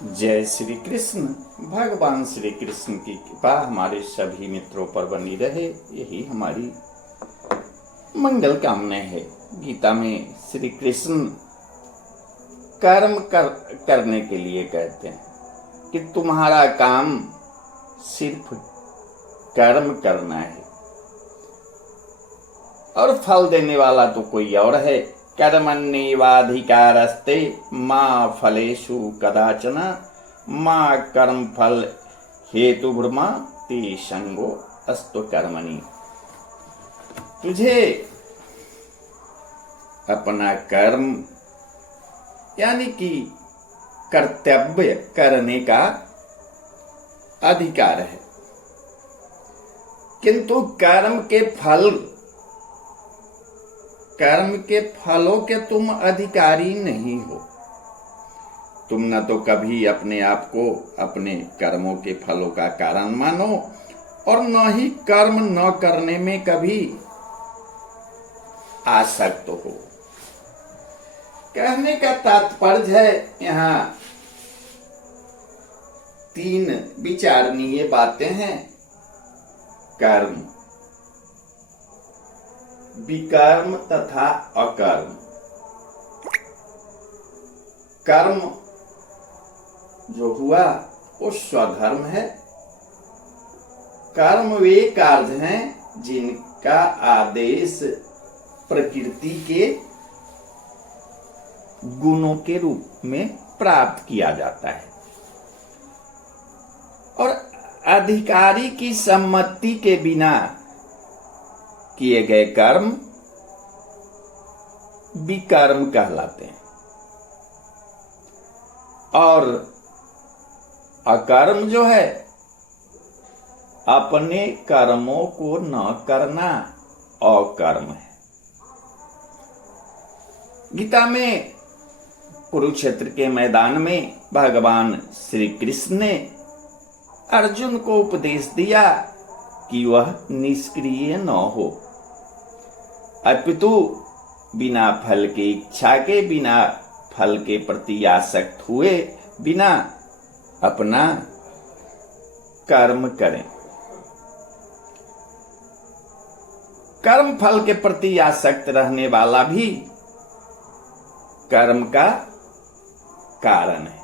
जय श्री कृष्ण। भगवान श्री कृष्ण की कृपा हमारे सभी मित्रों पर बनी रहे, यही हमारी मंगल कामना है। गीता में श्री कृष्ण करने के लिए कहते हैं कि तुम्हारा काम सिर्फ कर्म करना है और फल देने वाला तो कोई और है। कर्मण्येवाधिकारस्ते मा फलेषु कदाचन मा कर्म फल हेतुर्मा ते संगो अस्तु कर्मणि। तुझे अपना कर्म यानी कि कर्तव्य करने का अधिकार है, किंतु कर्म के फलों के तुम अधिकारी नहीं हो। तुम न तो कभी अपने आप को अपने कर्मों के फलों का कारण मानो और न ही कर्म न करने में कभी आसक्त हो। कहने का तात्पर्य है, यहाँ 3 विचारणीय बातें हैं। कर्म, विकर्म तथा अकर्म। कर्म जो हुआ वो स्वधर्म है। कर्म वे कार्य हैं जिनका आदेश प्रकृति के गुणों के रूप में प्राप्त किया जाता है और अधिकारी की सम्मति के बिना किए गए कर्म विकर्म कहलाते हैं। और अकर्म जो है, अपने कर्मों को न करना अकर्म है। गीता में कुरुक्षेत्र के मैदान में भगवान श्री कृष्ण ने अर्जुन को उपदेश दिया कि वह निष्क्रिय न हो, अपितु बिना फल की इच्छा के, बिना फल के प्रति आसक्त हुए बिना अपना कर्म करें। कर्म फल के प्रति आसक्त रहने वाला भी कर्म का कारण है।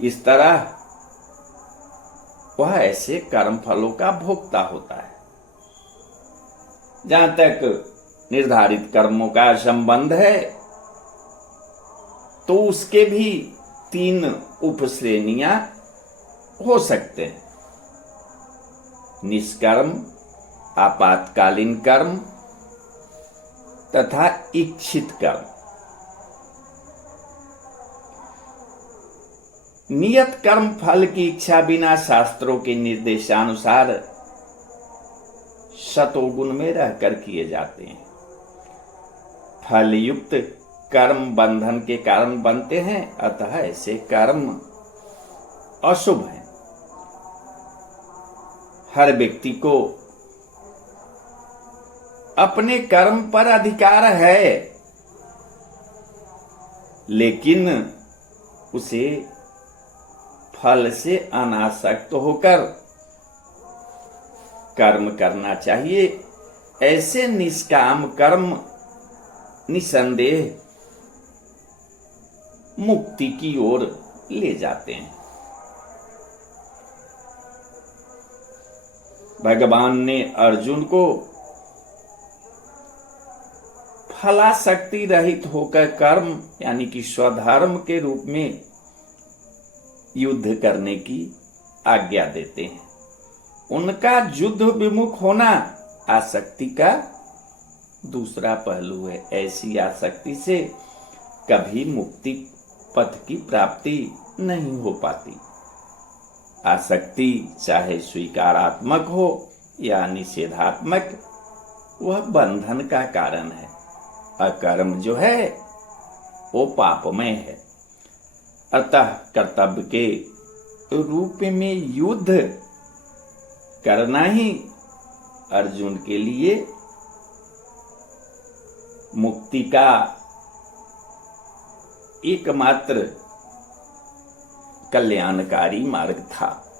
इस तरह वह ऐसे कर्म फलों का भोक्ता होता है। जहां तक निर्धारित कर्मों का संबंध है तो उसके भी 3 उपश्रेणियां हो सकते हैं: निष्कर्म, आपातकालीन कर्म तथा इच्छित कर्म। नियत कर्म फल की इच्छा बिना शास्त्रों के निर्देशानुसार सतोगुण में रहकर किए जाते हैं। फल युक्त कर्म बंधन के कारण बनते हैं, अतः ऐसे कर्म अशुभ हैं। हर व्यक्ति को अपने कर्म पर अधिकार है, लेकिन उसे फल से अनासक्त होकर कर्म करना चाहिए। ऐसे निष्काम कर्म निसंदेह मुक्ति की ओर ले जाते हैं। भगवान ने अर्जुन को फलासक्ति रहित होकर कर्म यानी कि स्वधर्म के रूप में युद्ध करने की आज्ञा देते हैं। उनका युद्ध विमुख होना आसक्ति का दूसरा पहलू है। ऐसी आसक्ति से कभी मुक्ति पथ की प्राप्ति नहीं हो पाती। आसक्ति चाहे स्वीकारात्मक हो या निषेधात्मक, वह बंधन का कारण है। अकर्म जो है वो पापमय है। अतः कर्तव्य के रूप में युद्ध करना ही अर्जुन के लिए मुक्ति का एकमात्र कल्याणकारी मार्ग था।